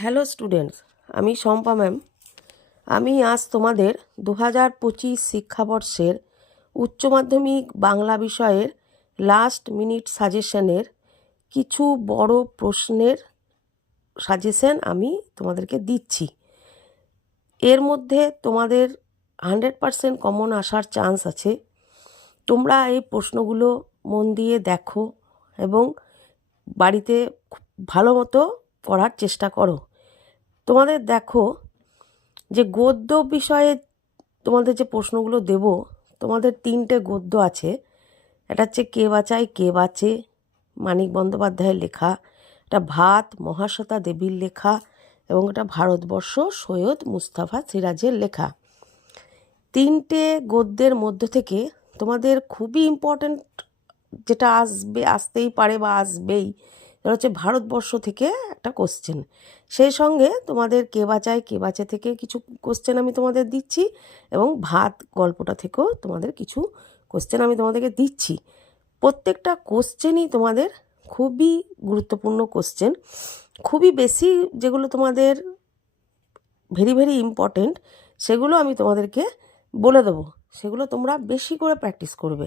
Hello students, আমি Shampa ma'am. আমি আজ তোমাদের 2025 শিক্ষাবর্ষের উচ্চ মাধ্যমিক বাংলা বিষয়ের লাস্ট মিনিট সাজেশনের কিছু বড় প্রশ্নের সাজেশন আমি তোমাদেরকে দিচ্ছি। এর মধ্যে তোমাদের 100% কমন আসার চান্স আছে। তোমরা এই প্রশ্নগুলো মন দিয়ে দেখো এবং বাড়িতে ভালো মতো পড়ার চেষ্টা করো। তোমাদের দেখো যে গদ্য বিষয়ে তোমাদের যে প্রশ্নগুলো দেব, তোমাদের 3টে গদ্য আছে। এটা হচ্ছে কে বাঁচায় কে বাঁচে, মানিক বন্দ্যোপাধ্যায়ের লেখা। এটা ভাত মহাশ্বেতা দেবীর লেখা এবং এটা ভারতবর্ষ সৈয়দ মুস্তাফা সিরাজের লেখা। 3টে গদ্যের মধ্য থেকে তোমাদের খুবই ইম্পর্ট্যান্ট যেটা আসতেই পারে বা আসবেই, এটা হচ্ছে ভারতবর্ষ থেকে একটা কোশ্চেন। সেই সঙ্গে তোমাদের কে বাঁচায় কে বাঁচে থেকে কিছু কোশ্চেন আমি তোমাদের দিচ্ছি এবং ভাত গল্পটা থেকেও তোমাদের কিছু কোশ্চেন আমি তোমাদেরকে দিচ্ছি। প্রত্যেকটা কোশ্চেনই তোমাদের খুবই গুরুত্বপূর্ণ কোশ্চেন, খুবই বেশি যেগুলো তোমাদের ভেরি ভেরি ইম্পর্টেন্ট সেগুলো আমি তোমাদেরকে বলে দেবো, সেগুলো তোমরা বেশি করে প্র্যাকটিস করবে।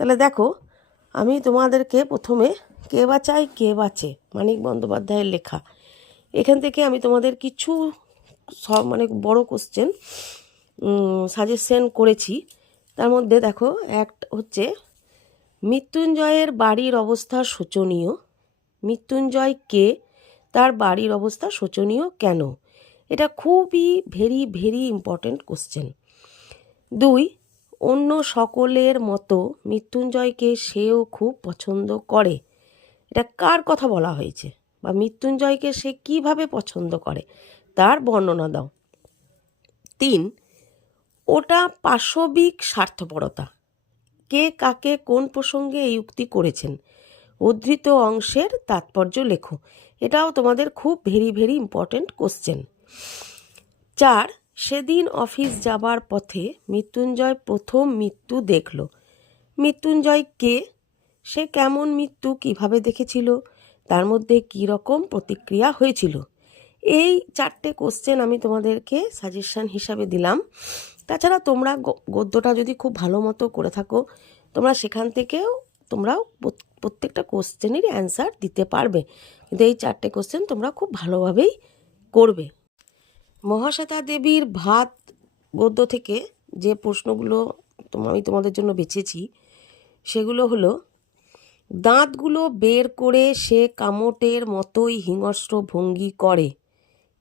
তাহলে দেখো, আমি তোমাদেরকে প্রথমে কে বাঁচায় কে বাঁচে মানিক বন্দ্যোপাধ্যায়ের লেখা, এখান থেকে আমি তোমাদের কিছু বড় কোশ্চেন সাজেশন করেছি। তার মধ্যে দেখো, এক হচ্ছে মৃত্যুঞ্জয়ের বাড়ির অবস্থা শোচনীয়। মৃত্যুঞ্জয় কে, তার বাড়ির অবস্থা শোচনীয় কেন? এটা খুবই ভেরি ভেরি ইম্পর্ট্যান্ট কোশ্চেন। 2, অন্য সকলের মতো মৃত্যুঞ্জয়কে সেও খুব পছন্দ করে। এটা কার কথা বলা হয়েছে বা মৃত্যুঞ্জয়কে সে কিভাবে পছন্দ করে তার বর্ণনা দাও। 3, ওটা পাশবিক স্বার্থপরতা। কে কাকে কোন প্রসঙ্গে এই উক্তি করেছেন? উদ্ধৃত অংশের তাৎপর্য লেখো। এটাও তোমাদের খুব ভেরি ভেরি ইম্পর্ট্যান্ট কোশ্চেন। 4, সেদিন অফিস যাবার পথে মৃত্যুঞ্জয় প্রথম মৃত্যু দেখল। মৃত্যুঞ্জয় কে, সে কেমন মৃত্যু কিভাবে দেখেছিল, তার মধ্যে কী রকম প্রতিক্রিয়া হয়েছিল? এই 4টে কোশ্চেন আমি তোমাদেরকে সাজেশন হিসাবে দিলাম। তাছাড়া তোমরা গদ্যটা যদি খুব ভালো মতো করে থাকো, তোমরা সেখান থেকেও তোমরাও প্রত্যেকটা কোশ্চেনেরই অ্যান্সার দিতে পারবে, কিন্তু এই 4টে কোশ্চেন তোমরা খুব ভালোভাবেই করবে। মহাশ্বেতা দেবীর ভাত গদ্য থেকে যে প্রশ্নগুলো আমি তোমাদের জন্য বেছেছি সেগুলো হলো, দাঁতগুলো বের করে সে কামটের মতোই হিংস্র ভঙ্গি করে।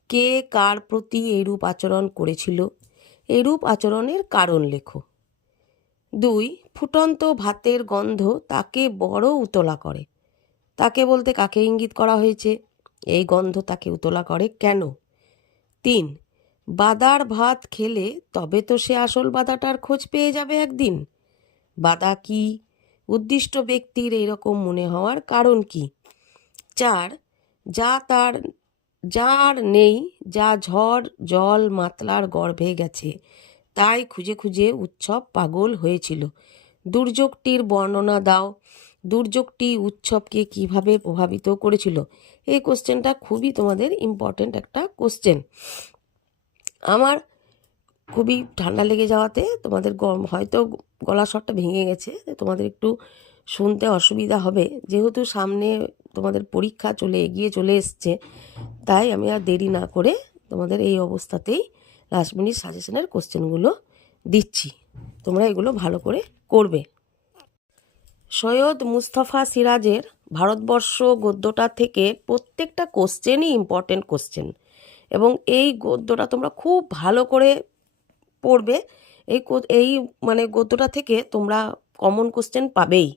কে কার প্রতি এরূপ আচরণ করেছিল? এরূপ আচরণের কারণ লেখো। 2, ফুটন্ত ভাতের গন্ধ তাকে বড় উতলা করে। তাকে বলতে কাকে ইঙ্গিত করা হয়েছে? এই গন্ধ তাকে উতলা করে কেন? 3, বাদার ভাত খেলে তবে তো সে আসল বাদাটার খোঁজ পেয়ে যাবে একদিন। বাদা কি? উদ্দিষ্ট ব্যক্তির এইরকম মনে হওয়ার কারণ কি? 4, যার নেই, যা ঝড় জল মাতলার গর্ভে গেছে, তাই খুঁজে খুঁজে উৎসব পাগল হয়েছিল। দুর্যোগটির বর্ণনা দাও। দুর্যোগটি উৎসবকে কিভাবে প্রভাবিত করেছিল? এই কোশ্চেনটা খুবই তোমাদের ইম্পর্টেন্ট একটা কোশ্চেন। আমার খুবই ঠান্ডা লেগে যাওয়াতে তোমাদের হয়তো গলা স্বরটা ভেঙে গেছে, তোমাদের একটু শুনতে অসুবিধা হবে। যেহেতু সামনে তোমাদের পরীক্ষা এগিয়ে চলে এসছে, তাই আমি আর দেরি না করে তোমাদের এই অবস্থাতেই লাস্ট মিনিট সাজেশনের কোশ্চেনগুলো দিচ্ছি। তোমরা এগুলো ভালো করে করবে। সৈয়দ মুস্তাফা সিরাজের ভারতবর্ষ গদ্যটা থেকে প্রত্যেকটা কোশ্চেনই ইম্পর্টেন্ট কোশ্চেন এবং এই গদ্যটা তোমরা খুব ভালো করে পড়বে। এই গদ্যটা থেকে তোমরা কমন কোশ্চেন পাবেই।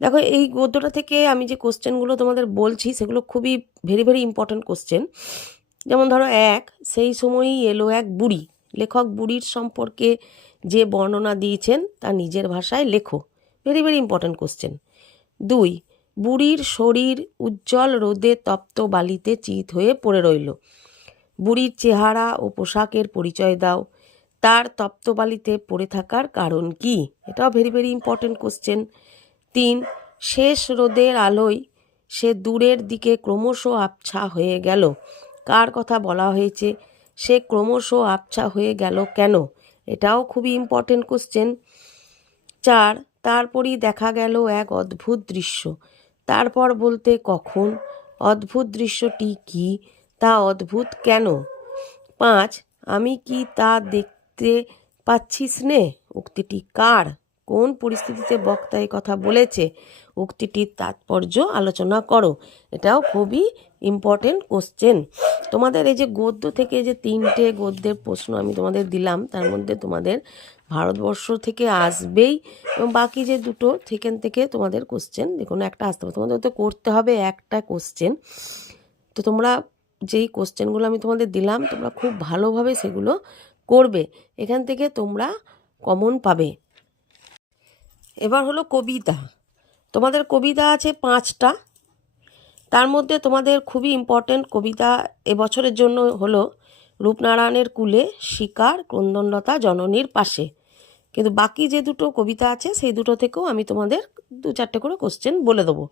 দেখো, এই গদ্যটা থেকে আমি যে কোশ্চেনগুলো তোমাদের বলছি সেগুলো খুবই ভেরি ভেরি ইম্পর্ট্যান্ট কোশ্চেন। যেমন ধরো, 1, সেই সময়ই এলো এক বুড়ি। লেখক বুড়ির সম্পর্কে যে বর্ণনা দিয়েছেন তা নিজের ভাষায় লেখো। Very very important question. 2, বুড়ির শরীর উজ্জ্বল রোদে তপ্ত বালিতে চিত হয়ে পড়ে রইল। বুড়ির চেহারা ও পোশাকের পরিচয় দাও। তার তপ্ত বালিতে পড়ে থাকার কারণ কি? এটাও ভেরি ভেরি ইম্পর্ট্যান্ট কোশ্চেন। 3, শেষ রোদের আলোয় সে দূরের দিকে ক্রমশ আবছা হয়ে গেল। কার কথা বলা হয়েছে, সে ক্রমশ আবছা হয়ে গেল কেন, এটাও খুবই ইম্পর্টেন্ট কোশ্চেন। 4, তারপরই দেখা গেল এক অদ্ভুত দৃশ্য, তারপর বলতে কখন, অদ্ভুত দৃশ্যটি কি, তা অদ্ভুত কেন। 5, আমি কি তা দেখতে পাচ্ছিস নে, উক্তিটি কার, কোন পরিস্থিতিতে বক্তা এই কথা বলেছে, উক্তিটির তাৎপর্য আলোচনা করো। এটাও খুবই ইম্পর্টেন্ট কোশ্চেন। তোমাদের এই যে গদ্য থেকে যে 3টে গদ্যের প্রশ্ন আমি তোমাদের দিলাম, তার মধ্যে তোমাদের ভারতবর্ষ থেকে আসবেই, এবং বাকি যে দুটো সেখান থেকে তোমাদের কোশ্চেন যে কোনো একটা আসতে হবে। তোমাদের তো করতে হবে একটা কোশ্চেন। তো তোমরা যেই কোশ্চেনগুলো আমি তোমাদের দিলাম তোমরা খুব ভালোভাবে সেগুলো করবে, এখান থেকে তোমরা কমন পাবে। এবার হলো কবিতা। তোমাদের কবিতা আছে 5টা, তার মধ্যে তোমাদের খুবই ইম্পর্টেন্ট কবিতা এবছরের জন্য হলো রূপনারায়ণের কুলে, শিকার, ক্রন্দনলতা জননীর পাশে। কিন্তু বাকি যে দুটো কবিতা আছে সেই দুটো থেকেও আমি তোমাদের 2-4টে করে কোশ্চেন বলে দেবো,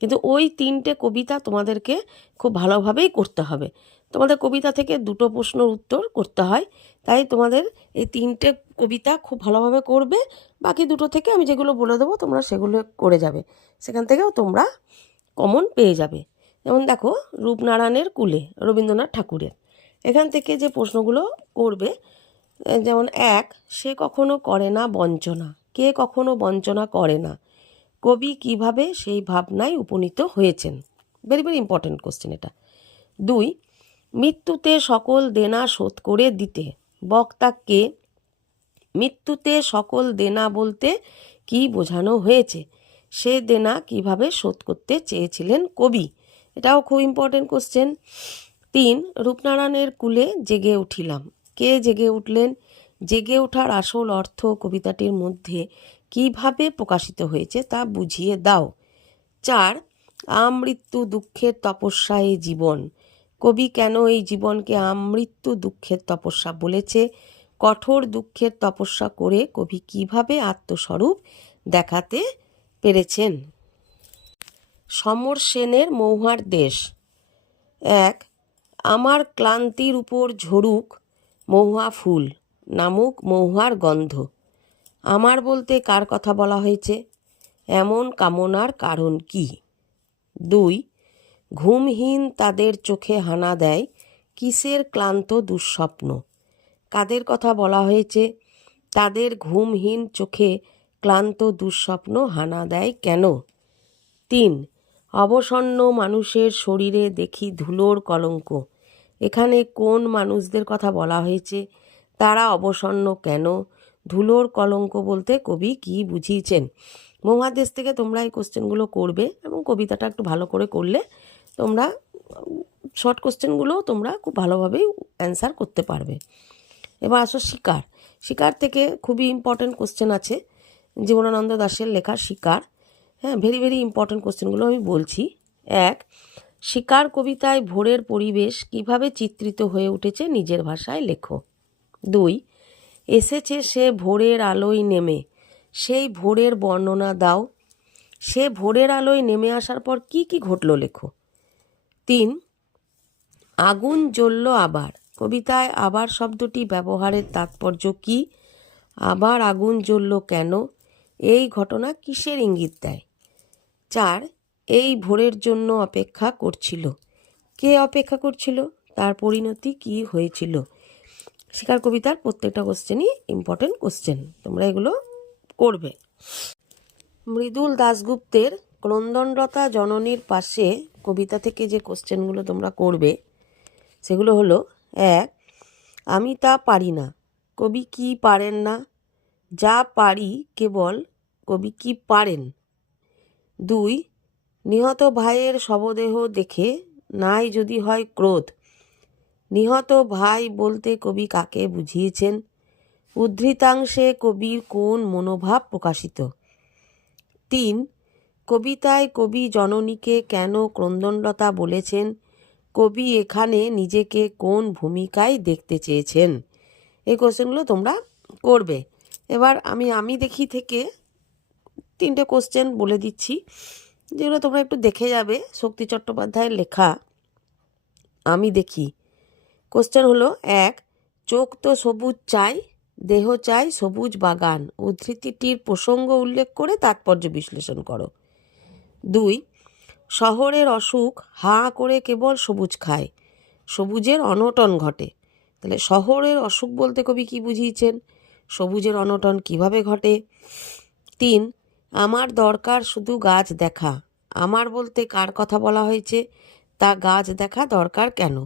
কিন্তু ওই 3টে কবিতা তোমাদেরকে খুব ভালোভাবেই করতে হবে। তোমাদের কবিতা থেকে 2টো প্রশ্নের উত্তর করতে হয়, তাই তোমাদের এই 3টে কবিতা খুব ভালোভাবে করবে। বাকি দুটো থেকে আমি যেগুলো বলে দেবো তোমরা সেগুলো করে যাবে, সেখান থেকেও তোমরা কমন পেয়ে যাবে। যেমন দেখো, রূপনারায়ণের কুলে রবীন্দ্রনাথ ঠাকুরের, এখান থেকে যে প্রশ্নগুলো করবে, যেমন 1, সে কখনো করে না বঞ্চনা, কে কখনো বঞ্চনা করে না, কবি কিভাবে সেই ভাবনায় উপনীত হয়েছেন। ভেরি ভেরি ইম্পর্টেন্ট কোশ্চেন এটা। 2, মৃত্যুতে সকল দেনা শোধ করে দিতে, বক্তা কে, মৃত্যুতে সকল দেনা বলতে কি বোঝানো হয়েছে, সে দেনা কিভাবে শোধ করতে চেয়েছিলেন কবি, এটাও খুব ইম্পর্টেন্ট কোশ্চেন। 3, রূপনারায়ণের কুলে জেগে উঠিলাম, কে জেগে উঠলেন, জেগে ওঠার আসল অর্থ কবিতাটির মধ্যে কিভাবে প্রকাশিত হয়েছে তা বুঝিয়ে দাও। 4, আমৃত্যু দুঃখের তপস্যা এই জীবন, কবি কেন এই জীবনকে আমৃত্যু দুঃখের তপস্যা বলেছে, কঠোর দুঃখের তপস্যা করে কবি কিভাবে আত্মস্বরূপ দেখাতে পেরেছেন। সমর সেনের মহুয়ার দেশ। 1, আমার ক্লান্তির উপর ঝরুক মহুয়া ফুল নামুক মহুয়ার গন্ধ, আমার বলতে কার কথা বলা হয়েছে, এমন কামনার কারণ কি। 2, ঘুমহীন তাদের চোখে হানা দেয় কিসের ক্লান্ত দুঃস্বপ্ন, কাদের কথা বলা হয়েছে, তাদের ঘুমহীন চোখে ক্লান্ত দুঃস্বপ্ন হানা দেয় কেন। 3, অবসন্ন মানুষের শরীরে দেখি ধুলোর কলঙ্ক, এখানে কোন মানুষদের কথা বলা হয়েছে, তারা অবসন্ন কেন, ধুলোর কলঙ্ক বলতে কবি কি বুঝিয়েছেন। মহাদেশ থেকে তোমরা এই কোশ্চেনগুলো করবে, এবং কবিতাটা একটু ভালো করে করলে তোমরা শর্ট কোশ্চেনগুলোও তোমরা খুব ভালোভাবেই অ্যান্সার করতে পারবে। এবার আসো শিকার। শিকার থেকে খুবই ইম্পর্টেন্ট কোশ্চেন আছে, জীবনানন্দ দাশের লেখা শিকার। হ্যাঁ, ভেরি ভেরি ইম্পর্টেন্ট কোশ্চেনগুলো আমি বলছি। 1, শিকার কবিতায় ভোরের পরিবেশ কিভাবে চিত্রিত হয়ে উঠেছে নিজের ভাষায় লেখো। 2, এসেছে সে ভোরের আলোয় নেমে, সেই ভোরের বর্ণনা দাও, সে ভোরের আলোয় নেমে আসার পর কি কি ঘটল লেখো। 3, আগুন জ্বলল আবার, কবিতায় আবার শব্দটি ব্যবহারের তাৎপর্য কি, আবার আগুন জ্বলল কেন, এই ঘটনা কিসের ইঙ্গিত দেয়। 4, এই ভোরের জন্য অপেক্ষা করছিল, কে অপেক্ষা করছিল, তার পরিণতি কি হয়েছিল। শিকার কবিতার প্রত্যেকটা কোশ্চেনই ইম্পর্টেন্ট কোশ্চেন, তোমরা এগুলো করবে। মৃদুল দাশগুপ্তের ক্রন্দনলতা জননীর পাশে কবিতা থেকে যে কোশ্চেনগুলো তোমরা করবে সেগুলো হলো: 1, আমি তা পারি না, কবি কি পারেন না, যা পারি কেবল, কবি কি পারেন। 2, নিহত ভাইয়ের শবদেহ দেখে নাই যদি হয় ক্রোধ, নিহত ভাই বলতে কবি কাকে বুঝিয়েছেন, উদ্ধৃতাংশে কবির কোন মনোভাব প্রকাশিত। 3, কবিতায় কবি জননীকে কেন ক্রন্দনলতা বলেছেন, কবি এখানে নিজেকে কোন ভূমিকায় দেখতে চেয়েছেন। এই কোশ্চেনগুলো তোমরা করবে। এবার আমি দেখি থেকে 3টে কোশ্চেন বলে দিচ্ছি, যেগুলো তোমরা একটু দেখে যাবে। শক্তি চট্টোপাধ্যায়ের লেখা আমি দেখি। কোশ্চেন হলো 1, চোখ তো সবুজ চাই, দেহ চাই সবুজ বাগান, উদ্ধৃতিটির প্রসঙ্গ উল্লেখ করে তাৎপর্য বিশ্লেষণ করো। 2, শহরের অসুখ হাঁ করে কেবল সবুজ খায়, সবুজের অনটন ঘটে। তাহলে শহরের অসুখ বলতে কবি কি বুঝিয়েছেন, সবুজের অনটন কিভাবে ঘটে। 3, আমার দরকার শুধু গাছ দেখা, আমার বলতে কার কথা বলা হয়েছে, তা গাছ দেখা দরকার কেন।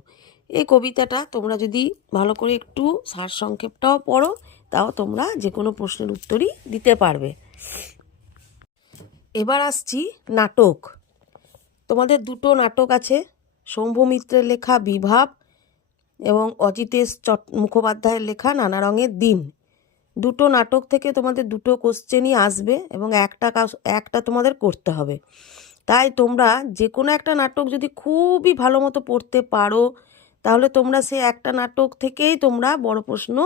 এই কবিতাটা তোমরা যদি ভালো করে একটু সারসংক্ষেপটাও পড়ো, তাও তোমরা যে কোনো প্রশ্নের উত্তরই দিতে পারবে। এবার আসছি নাটক। তোমাদের দুটো নাটক আছে, শম্ভু মিত্রের লেখা বিভাব এবং অজিতেশ মুখোপাধ্যায়ের লেখা নানা রঙের দিন। দুটো নাটক থেকে তোমাদের দুটো কোশ্চেনই আসবে এবং একটা তোমাদের করতে হবে। তাই তোমরা যে কোনো একটা নাটক যদি খুবই ভালো মতো পড়তে পারো, তাহলে তোমরা সেই একটা নাটক থেকেই তোমরা বড় প্রশ্ন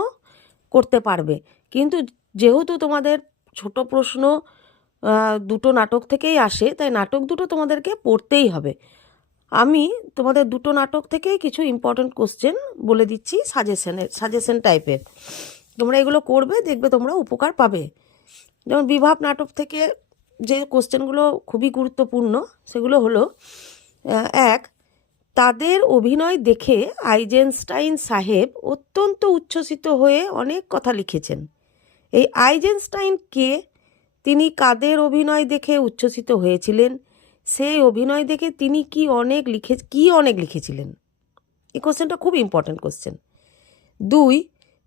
করতে পারবে। কিন্তু যেহেতু তোমাদের ছোট প্রশ্ন দুটো নাটক থেকেই আসে, তাই নাটক দুটো তোমাদেরকে পড়তেই হবে। আমি তোমাদের দুটো নাটক থেকেই কিছু ইম্পর্টেন্ট কোশ্চেন বলে দিচ্ছি, সাজেশন টাইপের। তোমরা এগুলো করবে, দেখবে তোমরা উপকার পাবে। যেমন বিভাব নাটক থেকে যে কোশ্চেনগুলো খুবই গুরুত্বপূর্ণ সেগুলো হলো 1, তাদের অভিনয় দেখে আইজেনস্টাইন সাহেব অত্যন্ত উচ্ছ্বসিত হয়ে অনেক কথা লিখেছেন। এই আইজেনস্টাইন কে, তিনি কাদের অভিনয় দেখে উচ্ছ্বসিত হয়েছিলেন, সেই অভিনয় দেখে তিনি কি অনেক লিখেছিলেন। এই কোশ্চেনটা খুব ইম্পর্ট্যান্ট কোশ্চেন। 2,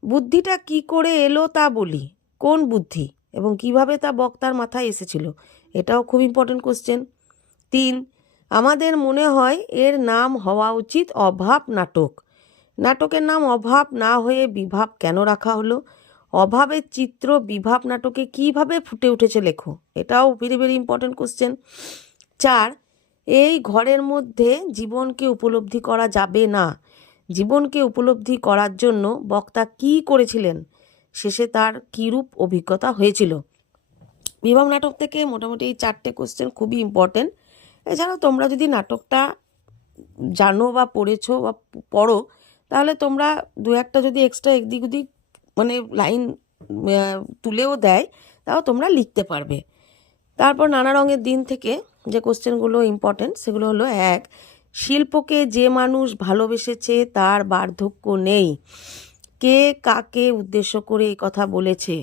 বুদ্ধিটা কি করে এলো তা বলি, কোন বুদ্ধি এবং কিভাবে তা বক্তার মাথায় এসেছিল, এটাও খুব ইম্পর্ট্যান্ট কোশ্চেন। 3, আমাদের মনে হয় এর নাম হওয়া উচিত অভাব নাটক। নাটকের নাম অভাব না হয়ে বিভাব কেন রাখা হলো, অভাবের চিত্র বিভাব নাটকে কিভাবে ফুটে উঠেছে লেখো, এটাও ভেরি ভেরি ইম্পর্ট্যান্ট কোশ্চেন। 4, এই ঘরের মধ্যে জীবনকে উপলব্ধি করা যাবে না, জীবনকে উপলব্ধি করার জন্য বক্তা কি করেছিলেন, শেষে তার কীরূপ অভিজ্ঞতা হয়েছিল। বিভাব নাটক থেকে মোটামুটি এই 4টে কোশ্চেন খুবই ইম্পর্টেন্ট। এছাড়াও তোমরা যদি নাটকটা জানো বা পড়েছো বা পড়ো, তাহলে তোমরা দু একটা যদি এক্সট্রা একদিক ওদিক মানে লাইন তুলেও দেয়, তাও তোমরা লিখতে পারবে। তারপর নানা রঙের দিন থেকে যে কোশ্চেনগুলো ইম্পর্টেন্ট সেগুলো হলো 1, শিল্পকে যে মানুষ ভালোবেসেছে তার বার্ধক্য নেই, কে কাকে উদ্দেশ্য করে এই কথা বলেছে,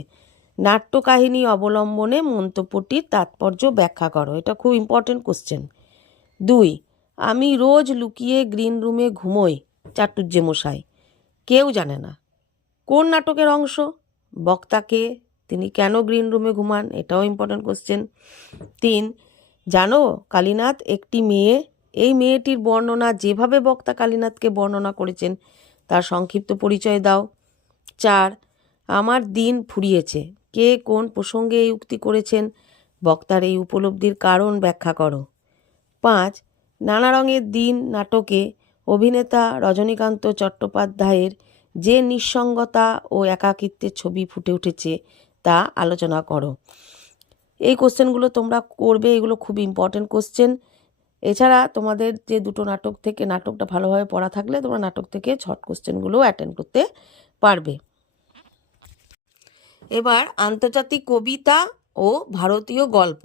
নাট্যকাহিনী অবলম্বনে মন্তব্যটির তাৎপর্য ব্যাখ্যা করো, এটা খুব ইম্পর্টেন্ট কোশ্চেন। 2, আমি রোজ লুকিয়ে গ্রিন রুমে ঘুমোই, চাটুজ্জে মশাই, কেউ জানে না, কোন নাটকের অংশ, বক্তাকে, তিনি কেন গ্রিন রুমে ঘুমান, এটাও ইম্পর্টেন্ট কোশ্চেন। 3, জানো কালীনাথ একটি মেয়ে, এই মেয়েটির বর্ণনা যেভাবে বক্তা কালীনাথকে বর্ণনা করেছেন তার সংক্ষিপ্ত পরিচয় দাও। 4, আমার দিন ফুরিয়েছে, কে কোন প্রসঙ্গে এই উক্তি করেছেন, বক্তার এই উপলব্ধির কারণ ব্যাখ্যা করো। 5, নানা রঙের দিন নাটকে অভিনেতা রজনীকান্ত চট্টোপাধ্যায়ের যে নিঃসঙ্গতা ও একাকিত্বের ছবি ফুটে উঠেছে তা আলোচনা করো। এই কোশ্চেনগুলো তোমরা করবে, এগুলো খুব ইম্পর্টেন্ট কোশ্চেন। এছাড়া তোমাদের যে দুটো নাটক থেকে নাটকটা ভালোভাবে পড়া থাকলে তোমরা নাটক থেকে শর্ট কোশ্চেনগুলো অ্যাটেন্ড করতে পারবে। এবার আন্তর্জাতিক কবিতা ও ভারতীয় গল্প,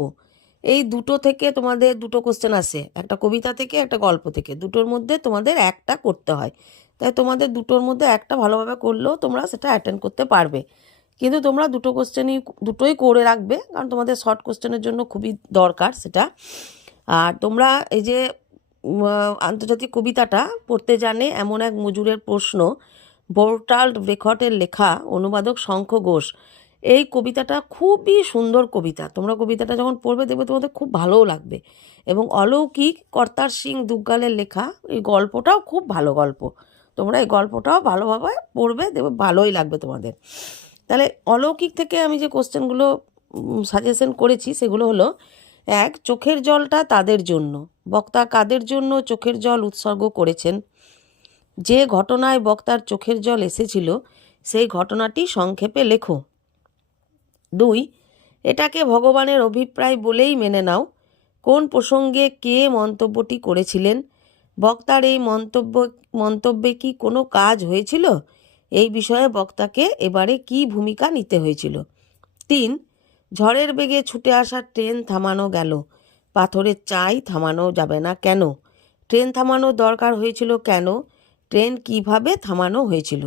এই দুটো থেকে তোমাদের দুটো কোশ্চেন আসে, একটা কবিতা থেকে একটা গল্প থেকে, দুটোর মধ্যে তোমাদের একটা করতে হয়। তাই তোমাদের দুটোর মধ্যে একটা ভালোভাবে করলেও তোমরা সেটা অ্যাটেন্ড করতে পারবে। কিন্তু তোমরা দুটোই করে রাখবে, কারণ তোমাদের শর্ট কোশ্চেনের জন্য খুবই দরকার সেটা। আর তোমরা এই যে আন্তর্জাতিক কবিতাটা পড়তে জানে এমন এক মজুরের প্রশ্ন, বোর্টাল্ড ব্রেখটের লেখা, অনুবাদক শঙ্খ ঘোষ, এই কবিতাটা খুবই সুন্দর কবিতা। তোমরা কবিতাটা যখন পড়বে দেখবে তোমাদের খুব ভালোও লাগবে। এবং অলৌকিক কর্তার সিং দুগ্গালের লেখা এই গল্পটাও খুব ভালো গল্প, তোমরা এই গল্পটাও ভালোভাবে পড়বে, দেখবে ভালোই লাগবে তোমাদের। তাহলে অলৌকিক থেকে আমি যে কোশ্চেনগুলো সাজেশন করেছি সেগুলো হলো 1, চোখের জলটা তাদের জন্য, বক্তা কাদের জন্য চোখের জল উৎসর্গ করেছেন, যে ঘটনায় বক্তার চোখের জল এসেছিল সেই ঘটনাটি সংক্ষেপে লেখো। 2, এটাকে ভগবানের অভিপ্রায় বলেই মেনে নাও, কোন প্রসঙ্গে কে মন্তব্যটি করেছিলেন, বক্তার এই মন্তব্যে কি কোনো কাজ হয়েছিল? এই বিষয়ে বক্তাকে এবারে কি ভূমিকা নিতে হয়েছিল? 3. ঝড়ের বেগে ছুটে আসা ট্রেন থামানো গেল, পাথরের চাই থামানো যাবে না কেন? ট্রেন থামানোর দরকার হয়েছিল কেন? ট্রেন কিভাবে থামানো হয়েছিল?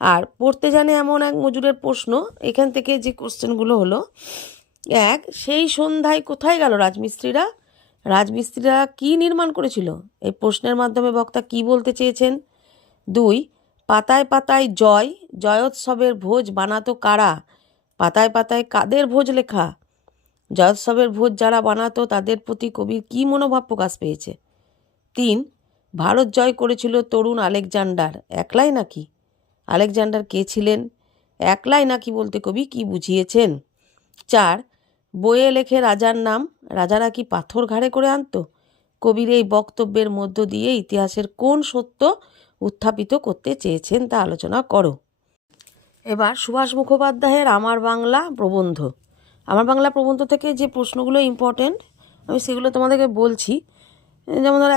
আর পড়তে জানে এমন এক মজুরের প্রশ্ন। এখান থেকে যে কোশ্চেনগুলো হলো: 1. সেই সন্ধ্যায় কোথায় গেল রাজমিস্ত্রিরা? রাজমিস্ত্রিরা কি নির্মাণ করেছিল? এই প্রশ্নের মাধ্যমে বক্তা কি বলতে চেয়েছেন? 2. পাতায় পাতায় জয়োৎসবের ভোজ বানাতো কারা? পাতায় পাতায় কাদের ভোজ লেখা? জয়োৎসবের ভোজ যারা বানাতো তাদের প্রতি কবির কী মনোভাব প্রকাশ পেয়েছে? 3. ভারত জয় করেছিল তরুণ আলেকজান্ডার একলাই নাকি? আলেকজান্ডার কে ছিলেন? একলাই নাকি বলতে কবি কি বুঝিয়েছেন? 4. বইয়ে লেখে রাজার নাম, রাজারা কি পাথর ঘাড়ে করে আনতো? কবির এই বক্তব্যের মধ্য দিয়ে ইতিহাসের কোন সত্য উত্থাপিত করতে চেয়েছেন তা আলোচনা করো। এবার সুভাষ মুখোপাধ্যায়ের আমার বাংলা প্রবন্ধ। আমার বাংলা প্রবন্ধ থেকে যে প্রশ্নগুলো ইম্পর্টেন্ট আমি সেগুলো তোমাদেরকে বলছি। যেমন ধরো,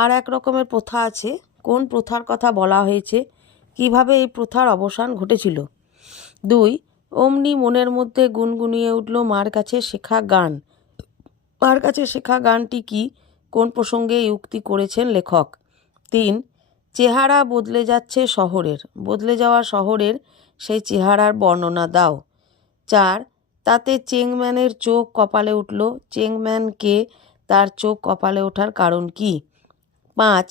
আর এক রকমের প্রথা আছে, কোন প্রথার কথা বলা হয়েছে? কিভাবে এই প্রথার অবসান ঘটেছিল? 2. অমনি মনের মধ্যে গুনগুনিয়ে উঠল মার কাছে শেখা গান। মার কাছে শেখা গানটি কি? কোন প্রসঙ্গে এই উক্তি করেছেন লেখক? 3. চেহারা বদলে যাচ্ছে শহরের, বদলে যাওয়া শহরের সেই চেহারার বর্ণনা দাও। 4. তাতে চেংম্যানের চোখ কপালে উঠল, চেংম্যান কে? তার চোখ কপালে ওঠার কারণ কি? 5.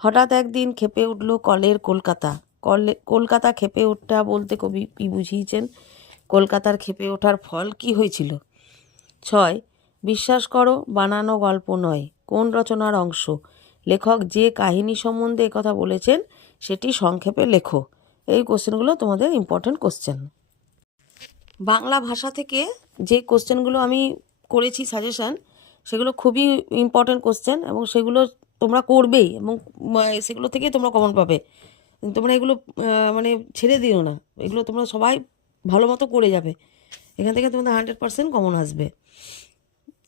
হঠাৎ একদিন খেপে উঠল কলের কলকাতা। কলকাতা খেপে ওঠা বলতে কবি কী বুঝিয়েছেন? কলকাতার খেপে ওঠার ফল কি হয়েছিল? 6. বিশ্বাস করো বানানো গল্প নয়, কোন রচনার অংশ? লেখক যে কাহিনী সম্বন্ধে কথা বলেছেন সেটি সংক্ষেপে লেখো। এই কোশ্চেনগুলো তোমাদের ইম্পর্টেন্ট কোশ্চেন। বাংলা ভাষা থেকে যে কোশ্চেনগুলো আমি করেছি সাজেশান, সেগুলো খুবই ইম্পর্টেন্ট কোশ্চেন এবং সেগুলো তোমরা করবেই এবং সেগুলো থেকে তোমরা কমন পাবে। তোমরা এগুলো মানে ছেড়ে দিও না, এগুলো তোমরা সবাই ভালো মতো করে যাবে, এখান থেকে তোমাদের 100% কমন আসবে।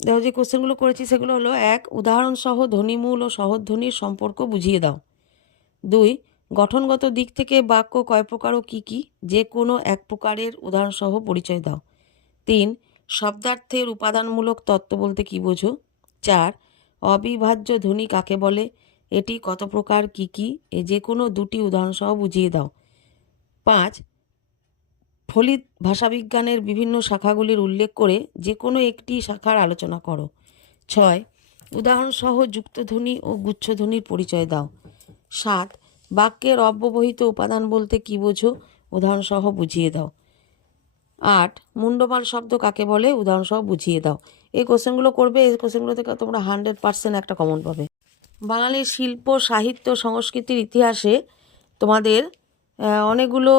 দেখো যে কোশ্চেনগুলো করেছি সেগুলো হলো: 1. উদাহরণসহ ধ্বনিমূল ও সহধ্বনির সম্পর্ক বুঝিয়ে দাও। 2. গঠনগত দিক থেকে বাক্য কয় প্রকার ও কী কী? যে কোনো এক প্রকারের উদাহরণসহ পরিচয় দাও। 3. শব্দার্থের উপাদানমূলক তত্ত্ব বলতে কী বোঝো? 4. অবিভাজ্য ধ্বনি কাকে বলে? এটি কত প্রকার, কী কী? যে কোনো দুটি উদাহরণসহ বুঝিয়ে দাও। 5. ফলিত ভাষাবিজ্ঞানের বিভিন্ন শাখাগুলির উল্লেখ করে যে কোনো একটি শাখার আলোচনা করো। 6. উদাহরণসহ যুক্তধ্বনি ও গুচ্ছধ্বনির পরিচয় দাও। 7. বাক্যের অব্যবহিত উপাদান বলতে কী বোঝো? উদাহরণসহ বুঝিয়ে দাও। 8. মুন্ডমাল শব্দ কাকে বলে? উদাহরণসহ বুঝিয়ে দাও। এই কোশ্চেনগুলো করবে, এই কোশ্চেনগুলো থেকে তোমরা 100% একটা কমন পাবে। বাঙালির শিল্প, সাহিত্য, সংস্কৃতির ইতিহাসে তোমাদের অনেকগুলো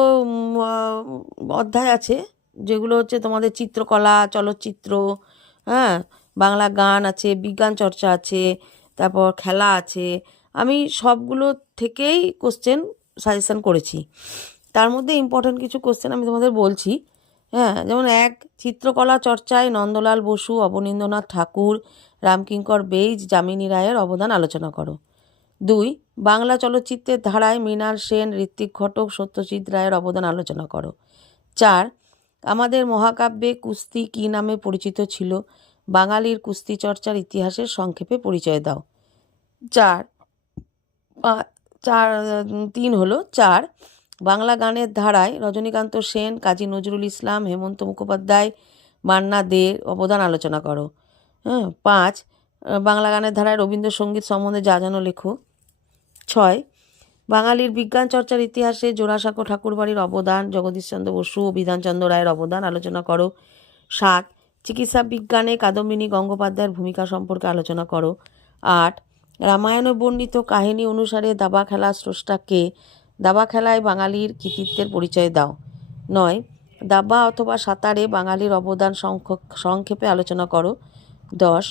অধ্যায় আছে, যেগুলো হচ্ছে তোমাদের চিত্রকলা, চলচ্চিত্র, হ্যাঁ, বাংলা গান আছে, বিজ্ঞান চর্চা আছে, তারপর খেলা আছে। আমি সবগুলো থেকেই কোশ্চেন সাজেশান করেছি। তার মধ্যে ইম্পর্ট্যান্ট কিছু কোশ্চেন আমি তোমাদের বলছি। হ্যাঁ, যেমন 1. চিত্রকলা চর্চায় নন্দলাল বসু, অবনীন্দ্রনাথ ঠাকুর, রামকিঙ্কর বেইজ, যামিনী রায়ের অবদান আলোচনা করো। 2. বাংলা চলচ্চিত্রের ধারায় মৃণাল সেন, ঋত্বিক ঘটক, সত্যজিৎ রায়ের অবদান আলোচনা করো। 4. আমাদের মহাকাব্যে কুস্তি কী নামে পরিচিত ছিল? বাঙালির কুস্তি চর্চার ইতিহাসের সংক্ষেপে পরিচয় দাও। 3 হলো 4. বাংলা গানের ধারায় রজনীকান্ত সেন, কাজী নজরুল ইসলাম, হেমন্ত মুখোপাধ্যায়, মান্না দের অবদান আলোচনা করো। 5. বাংলা গানের ধারায় রবীন্দ্রসঙ্গীত সম্বন্ধে যা জানো লেখো। 6. বাঙালির বিজ্ঞান চর্চার ইতিহাসে জোড়াসাঁকো ঠাকুরবাড়ির অবদান, জগদীশচন্দ্র বসু ও বিধানচন্দ্র রায়ের অবদান আলোচনা করো। 7. চিকিৎসা বিজ্ঞানে কাদম্বিনী গঙ্গোপাধ্যায়ের ভূমিকা সম্পর্কে আলোচনা করো। 8. রামায়ণে বর্ণিত কাহিনী অনুসারে দাবা খেলার স্রষ্টা কে? দাবা খেলায় বাঙালির কৃতিত্বের পরিচয় দাও। 9. দাবা অথবা সাঁতারে বাঙালির অবদান সংক্ষেপে আলোচনা করো। 10.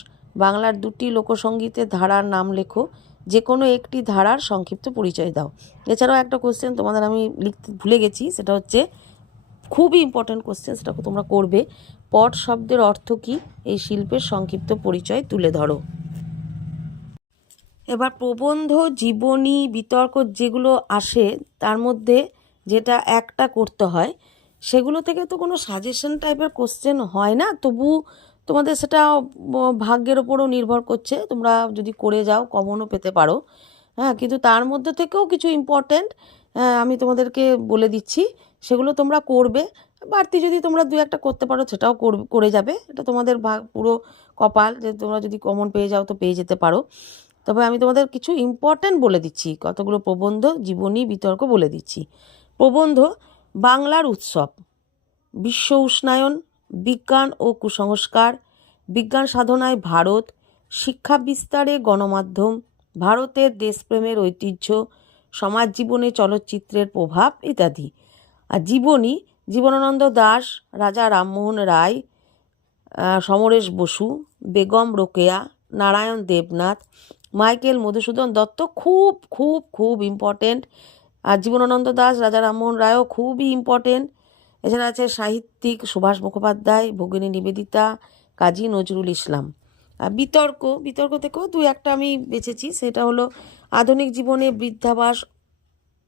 বাংলার 2টি লোকসঙ্গীতের ধারার নাম লেখো, যে কোনো একটি ধারার সংক্ষিপ্ত পরিচয় দাও। এছাড়াও একটা কোশ্চেন তোমাদের আমি লিখতে ভুলে গেছি, সেটা হচ্ছে খুবই ইম্পর্ট্যান্ট কোশ্চেন, সেটা তোমরা করবে। পট শব্দের অর্থ কী? এই শিল্পের সংক্ষিপ্ত পরিচয় তুলে ধরো। এবার প্রবন্ধ, জীবনী, বিতর্ক যেগুলো আসে তার মধ্যে যেটা একটা করতে হয়, সেগুলো থেকে তো কোনো সাজেশন টাইপের কোশ্চেন হয় না, তবু তোমাদের সেটা ভাগ্যের ওপরও নির্ভর করছে, তোমরা যদি করে যাও কমনও পেতে পারো। হ্যাঁ, কিন্তু তার মধ্যে থেকেও কিছু ইম্পর্ট্যান্ট আমি তোমাদেরকে বলে দিচ্ছি, সেগুলো তোমরা করবে। বাড়তি যদি তোমরা দু একটা করতে পারো সেটাও করে যাবে, এটা তোমাদের পুরো কপাল, যে তোমরা যদি কমন পেয়ে যাও তো পেয়ে যেতে পারো। তবে আমি তোমাদের কিছু ইম্পর্ট্যান্ট বলে দিচ্ছি, কতগুলো প্রবন্ধ, জীবনী, বিতর্ক বলে দিচ্ছি। প্রবন্ধ: বাংলার উৎসব, বিশ্ব উষ্ণায়ন, বিজ্ঞান ও কুসংস্কার, বিজ্ঞান সাধনায় ভারত, শিক্ষা বিস্তারে গণমাধ্যম, ভারতের দেশপ্রেমের ঐতিহ্য, সমাজ জীবনে চলচ্চিত্রের প্রভাব ইত্যাদি। আর জীবনী: জীবনানন্দ দাশ, রাজা রামমোহন রায়, সমরেশ বসু, বেগম রোকেয়া, নারায়ণ দেবনাথ, মাইকেল মধুসূদন দত্ত খুব খুব খুব ইম্পর্টেন্ট। আর জীবনানন্দ দাশ, রাজা রামমোহন রায়ও খুবই ইম্পর্টেন্ট। এছাড়া আছে সাহিত্যিক সুভাষ মুখোপাধ্যায়, ভগিনী নিবেদিতা, কাজী নজরুল ইসলাম। আর বিতর্ক, বিতর্ক থেকেও দু একটা আমি বেছেছি, সেটা হলো আধুনিক জীবনে বৃদ্ধাবাস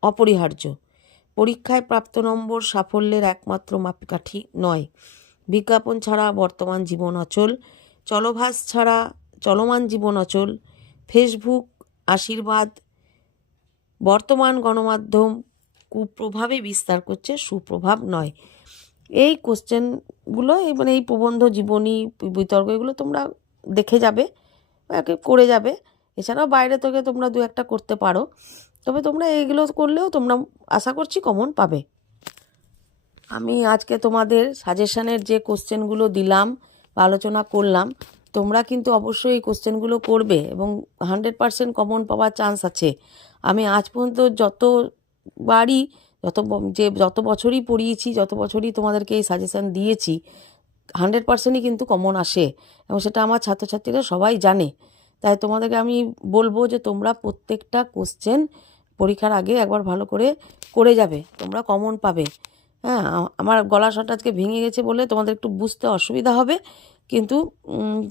অপরিহার্য, পরীক্ষায় প্রাপ্ত নম্বর সাফল্যের একমাত্র মাপকাঠি নয়, বিজ্ঞাপন ছাড়া বর্তমান জীবন অচল, চলভাস ছাড়া চলমান জীবন অচল, ফেসবুক আশীর্বাদ, বর্তমান গণমাধ্যম কুপ্রভাবে বিস্তার করছে, সুপ্রভাব নয়। এই কোশ্চেনগুলো মানে এই প্রবন্ধ, জীবনী, বিতর্ক এগুলো তোমরা দেখে যাবে, করে যাবে। এছাড়াও বাইরে থেকে তোমরা দু একটা করতে পারো, তবে তোমরা এইগুলো করলেও তোমরা আশা করছি কমন পাবে। আমি আজকে তোমাদের সাজেশনের যে কোশ্চেনগুলো দিলাম বা আলোচনা করলাম, তোমরা কিন্তু অবশ্যই এই কোশ্চেনগুলো করবে এবং 100% কমন পাওয়ার চান্স আছে। আমি আজ পর্যন্ত যতবারই যত বছরই পড়িয়েছি, যত বছরই তোমাদেরকে এই সাজেশান দিয়েছি, 100%ই কিন্তু কমন আসে এবং সেটা আমার ছাত্রছাত্রীরা সবাই জানে। তাই তোমাদেরকে আমি বলবো যে তোমরা প্রত্যেকটা কোশ্চেন পরীক্ষার আগে একবার ভালো করে যাবে, তোমরা কমন পাবে। হ্যাঁ, আমার গলা স্বরটা আজকে ভেঙে গেছে বলে তোমাদের একটু বুঝতে অসুবিধা হবে, কিন্তু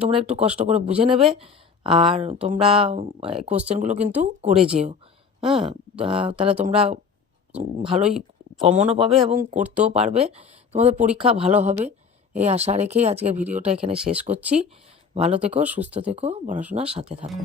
তোমরা একটু কষ্ট করে বুঝে নেবে আর তোমরা কোশ্চেনগুলো কিন্তু করে যেও। হ্যাঁ, তাহলে তোমরা ভালোই কমনও পাবে এবং করতেও পারবে, তোমাদের পরীক্ষা ভালো হবে, এই আশা রেখেই আজকের ভিডিওটা এখানে শেষ করছি। ভালো থেকো, সুস্থ থেকো, পড়াশোনার সাথে থাকো।